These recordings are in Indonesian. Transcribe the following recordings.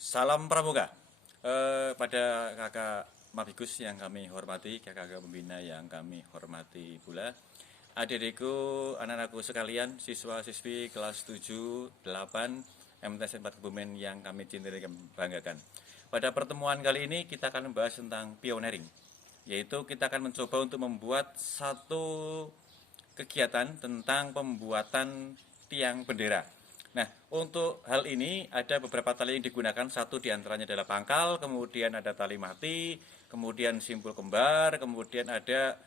Salam Pramuka. Pada kakak Mabigus yang kami hormati, kakak pembina yang kami hormati pula, adik-adikku, anak-anakku sekalian, siswa-siswi kelas 7, 8, MTS 4 Kebumen yang kami cintai dan banggakan. Pada pertemuan kali ini kita akan membahas tentang pioneering, yaitu kita akan mencoba untuk membuat satu kegiatan tentang pembuatan tiang bendera. Nah, untuk hal ini ada beberapa tali yang digunakan. Satu diantaranya adalah pangkal, kemudian ada tali mati, kemudian simpul kembar, kemudian ada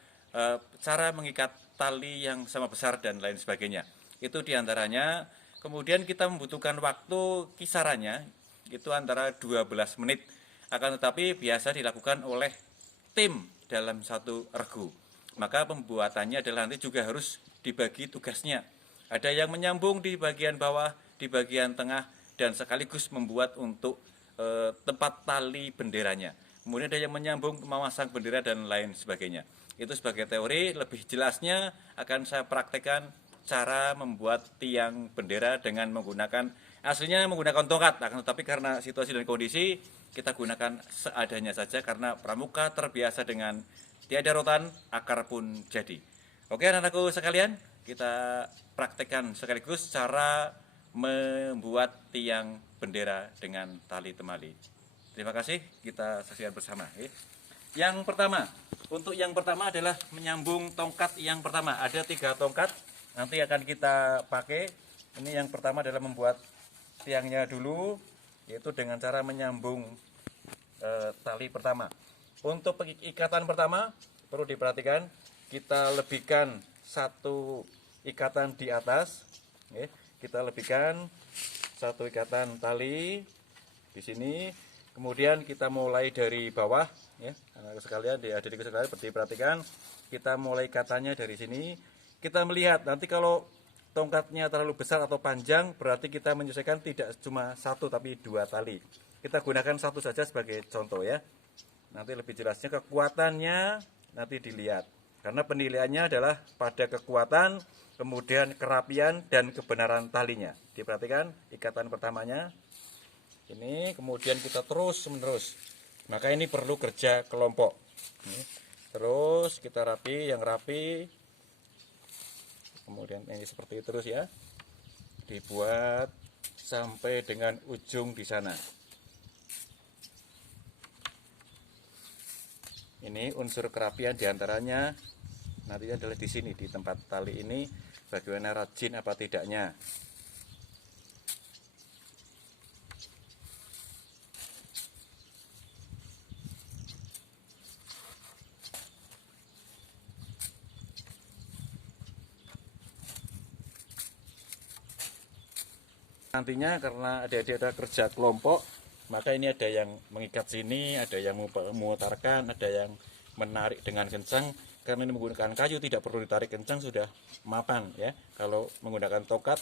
cara mengikat tali yang sama besar dan lain sebagainya. Itu diantaranya. Kemudian kita membutuhkan waktu kisarannya itu antara 12 menit. Akan tetapi biasa dilakukan oleh tim dalam satu regu. Maka pembuatannya adalah nanti juga harus dibagi tugasnya. Ada yang menyambung di bagian bawah, di bagian tengah, dan sekaligus membuat untuk tempat tali benderanya. Kemudian ada yang menyambung memasang bendera dan lain sebagainya. Itu sebagai teori. Lebih jelasnya akan saya praktekkan cara membuat tiang bendera dengan menggunakan, aslinya menggunakan tongkat, akan tetapi karena situasi dan kondisi kita gunakan seadanya saja karena pramuka terbiasa dengan tiada rotan, akar pun jadi. Oke anak-anakku sekalian, kita praktekkan sekaligus cara membuat tiang bendera dengan tali temali. Terima kasih, kita saksikan bersama. Yang pertama, untuk yang pertama adalah menyambung tongkat yang pertama. Ada 3 tongkat, nanti akan kita pakai. Ini yang pertama adalah membuat tiangnya dulu, yaitu dengan cara menyambung tali pertama. Untuk ikatan pertama perlu diperhatikan, kita lebihkan satu ikatan di atas. Kita lebihkan satu ikatan tali di sini. Kemudian kita mulai dari bawah, ya, anak sekalian, adik-adik sekalian, diperhatikan. Kita mulai ikatannya dari sini. Kita melihat nanti kalau tongkatnya terlalu besar atau panjang, berarti kita menyesuaikan tidak cuma satu tapi 2 tali. Kita gunakan satu saja sebagai contoh ya. Nanti lebih jelasnya kekuatannya nanti dilihat. Karena penilaiannya adalah pada kekuatan, kemudian kerapian dan kebenaran talinya. Diperhatikan ikatan pertamanya. Ini kemudian kita terus menerus. Maka ini perlu kerja kelompok. Terus kita rapi, yang rapi. Kemudian ini seperti itu terus ya. Dibuat sampai dengan ujung di sana. Ini unsur kerapian diantaranya nantinya adalah di sini, di tempat tali ini, bagaimana rajin apa tidaknya. Nantinya karena ada kerja kelompok, maka ini ada yang mengikat sini, ada yang memutarkan, ada yang menarik dengan kencang. Karena ini menggunakan kayu tidak perlu ditarik kencang, sudah mapan ya. Kalau menggunakan tongkat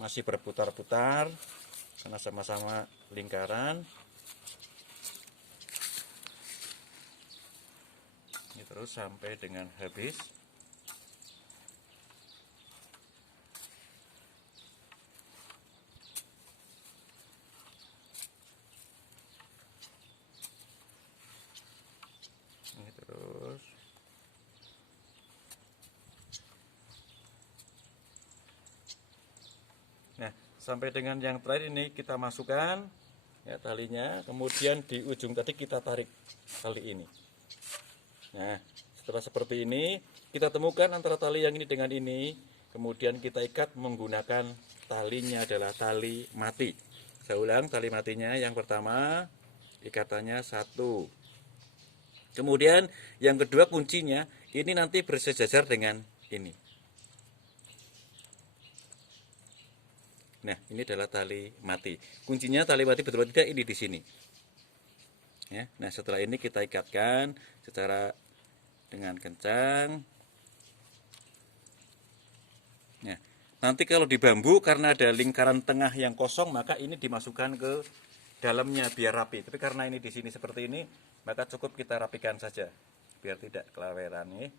masih berputar-putar karena sama-sama lingkaran. Ini terus sampai dengan habis. Ini terus. Nah, sampai dengan yang terakhir ini kita masukkan ya talinya, kemudian di ujung tadi kita tarik tali ini. Nah, setelah seperti ini kita temukan antara tali yang ini dengan ini, kemudian kita ikat menggunakan talinya adalah tali mati. Saya ulang, tali matinya yang pertama ikatannya 1. Kemudian yang kedua kuncinya ini nanti bersejajar dengan ini. Nah, ini adalah tali mati. Kuncinya tali mati betul tidak ini di sini. Ya, nah setelah ini kita ikatkan secara dengan kencang. Nah, nanti kalau di bambu karena ada lingkaran tengah yang kosong, maka ini dimasukkan ke dalamnya biar rapi. Tapi karena ini di sini seperti ini, maka cukup kita rapikan saja biar tidak kelaweran ya.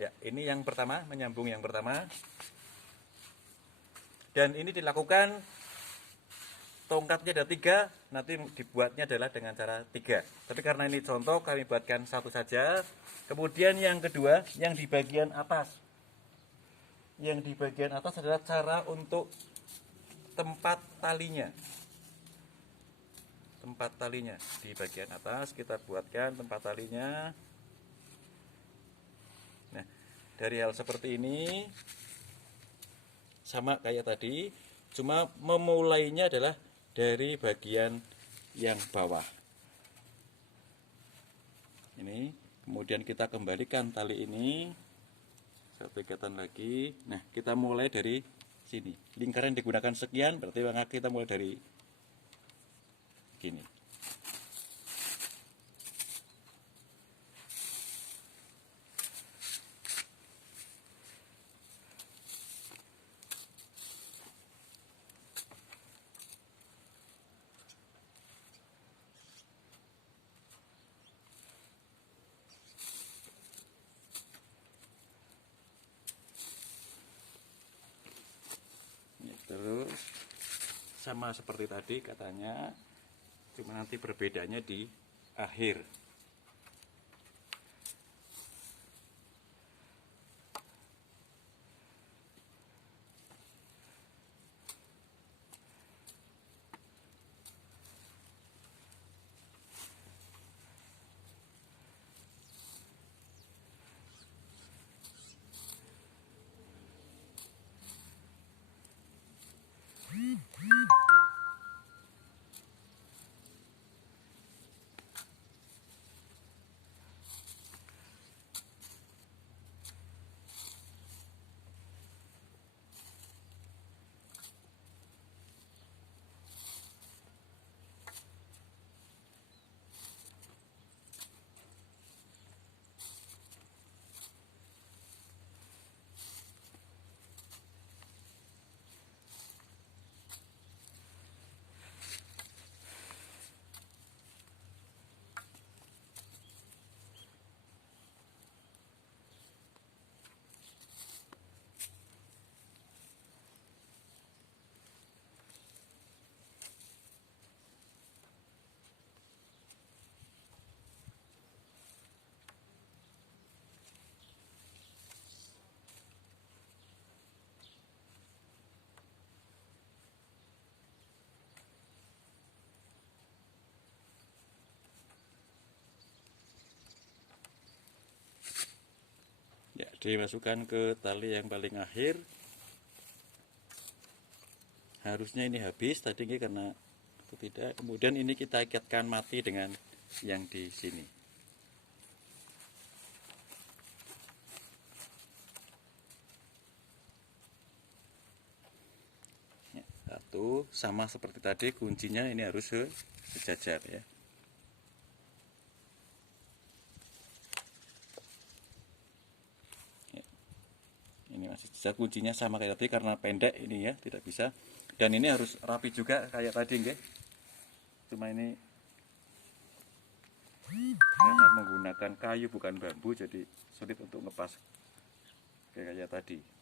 Ya, ini yang pertama, menyambung yang pertama. Dan ini dilakukan, tongkatnya ada 3, nanti dibuatnya adalah dengan cara 3. Tapi karena ini contoh, kami buatkan 1 saja. Kemudian yang kedua, yang di bagian atas. Yang di bagian atas adalah cara untuk tempat talinya. Tempat talinya di bagian atas kita buatkan tempat talinya. Nah, dari hal seperti ini sama kayak tadi, cuma memulainya adalah dari bagian yang bawah. Ini, kemudian kita kembalikan tali ini, satu ikatan lagi. Nah, kita mulai dari sini. Lingkaran digunakan sekian, berarti kita mulai dari gini. Terus sama seperti tadi katanya, cuma nanti berbedanya di akhir. Ya, dimasukkan ke tali yang paling akhir. Harusnya ini habis tadi karena itu tidak. Kemudian ini kita ikatkan mati dengan yang di sini. Ya, satu sama seperti tadi, kuncinya ini harus sejajar ya. Ini masih bisa, kuncinya sama kayak tadi karena pendek ini ya, tidak bisa. Dan ini harus rapi juga kayak tadi nggih. Cuma ini karena menggunakan kayu bukan bambu jadi sulit untuk ngepas kayak tadi.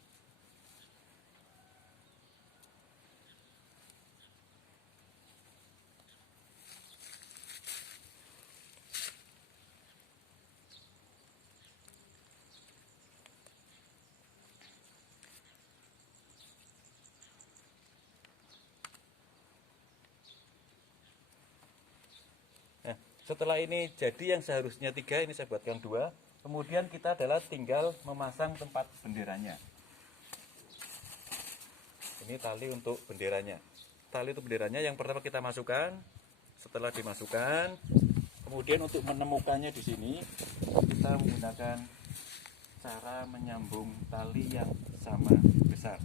Nah, setelah ini jadi yang seharusnya 3, ini saya buatkan 2. Kemudian kita adalah tinggal memasang tempat benderanya. Ini tali untuk benderanya. Tali untuk benderanya yang pertama kita masukkan. Setelah dimasukkan, kemudian untuk menemukannya di sini kita menggunakan cara menyambung tali yang sama besar.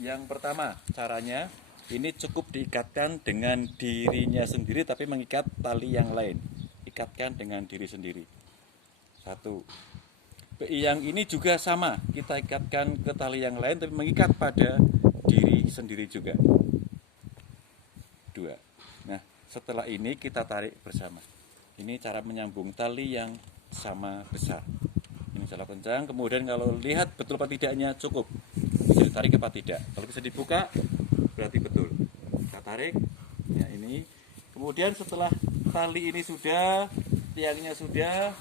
Yang pertama caranya, ini cukup diikatkan dengan dirinya sendiri tapi mengikat tali yang lain. Ikatkan dengan diri sendiri. 1. Yang ini juga sama, kita ikatkan ke tali yang lain tapi mengikat pada diri sendiri juga. 2. Nah, setelah ini kita tarik bersama. Ini cara menyambung tali yang sama besar. Ini salah kencang. Kemudian kalau lihat betul apa tidaknya, cukup bisa ditarik apa tidak. Kalau bisa dibuka berarti betul. Kita tarik. Ya ini. Kemudian setelah tali ini sudah, tiangnya sudah,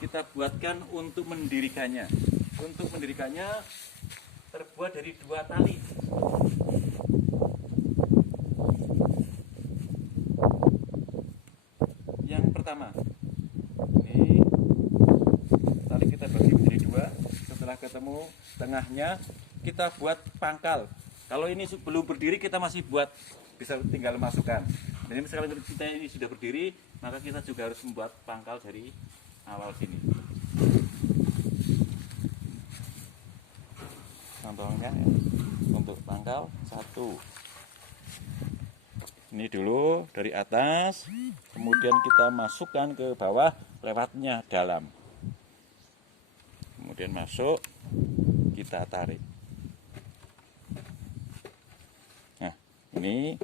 kita buatkan untuk mendirikannya. Untuk mendirikannya terbuat dari 2 tali. Yang pertama, ini tali kita bagi menjadi 2. Setelah ketemu tengahnya, kita buat pangkal. Kalau ini belum berdiri, kita masih buat, bisa tinggal masukkan. Dan ini sekarang kita ini sudah berdiri, maka kita juga harus membuat pangkal dari awal sini. Contohnya ya, untuk pangkal 1. Ini dulu dari atas, kemudian kita masukkan ke bawah lewatnya dalam. Kemudian masuk, kita tarik. Nah, ini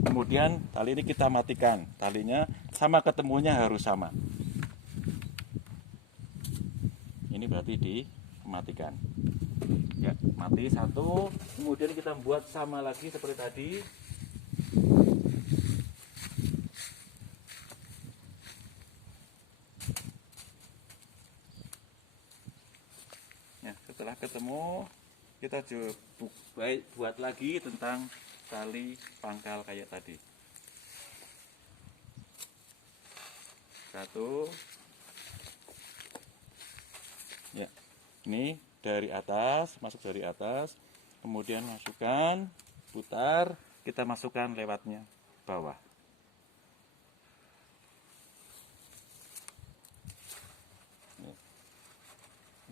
kemudian tali ini kita matikan. Talinya sama, ketemunya harus sama. Ini berarti dimatikan. Ya, mati 1. Kemudian kita buat sama lagi seperti tadi. Ya, setelah ketemu, kita buat lagi tentang tali pangkal kayak tadi. 1. Ya, ini dari atas, masuk dari atas, kemudian masukkan, putar, kita masukkan lewatnya bawah.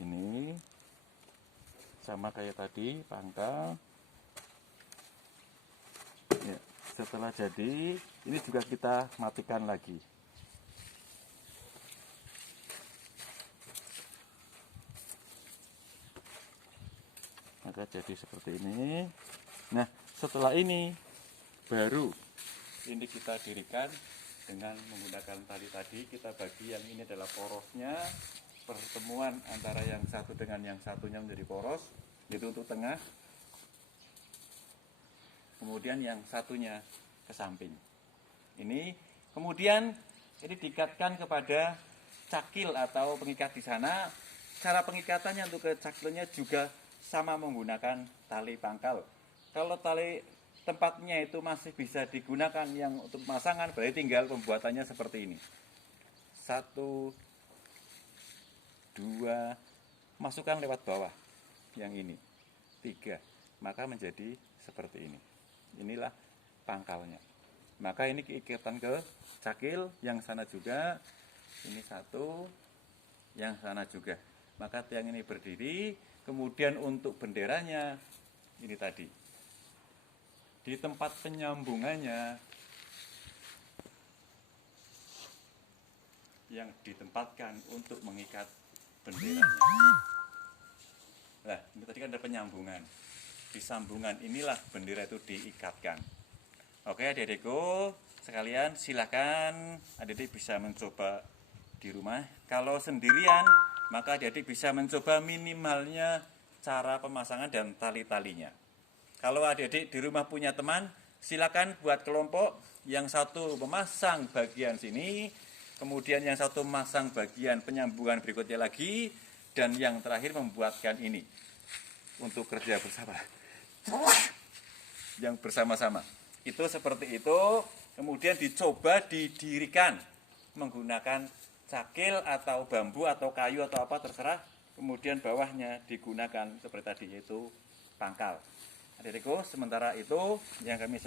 Ini sama kayak tadi, pangkal. Ya, setelah jadi, ini juga kita matikan lagi. Maka jadi seperti ini. Nah, setelah ini baru ini kita dirikan dengan menggunakan tali tadi. Kita bagi, yang ini adalah porosnya, pertemuan antara yang satu dengan yang satunya menjadi poros, itu untuk tengah. Kemudian yang satunya ke samping. Ini kemudian ini diikatkan kepada cakil atau pengikat di sana. Cara pengikatannya untuk ke cakilnya juga sama menggunakan tali pangkal. Kalau tali tempatnya itu masih bisa digunakan yang untuk pemasangan, berarti tinggal pembuatannya seperti ini. 1, 2, masukkan lewat bawah yang ini. 3, maka menjadi seperti ini. Inilah pangkalnya. Maka ini ikatan ke cakil, yang sana juga. Ini 1, yang sana juga. Maka tiang ini berdiri. Kemudian untuk benderanya ini tadi, di tempat penyambungannya yang ditempatkan untuk mengikat benderanya. Nah, ini tadi kan ada penyambungan. Di sambungan inilah bendera itu diikatkan. Oke, adik-adikku sekalian, silakan adik-adik bisa mencoba di rumah. Kalau sendirian, maka adik-adik bisa mencoba minimalnya cara pemasangan dan tali-talinya. Kalau adik-adik di rumah punya teman, silakan buat kelompok. Yang satu memasang bagian sini, kemudian yang satu memasang bagian penyambungan berikutnya lagi, dan yang terakhir membuatkan ini untuk kerja bersama. Yang bersama-sama. Itu seperti itu, kemudian dicoba didirikan menggunakan cakil atau bambu atau kayu atau apa terserah, kemudian bawahnya digunakan seperti tadi, yaitu pangkal. Adik-adikku, sementara itu yang kami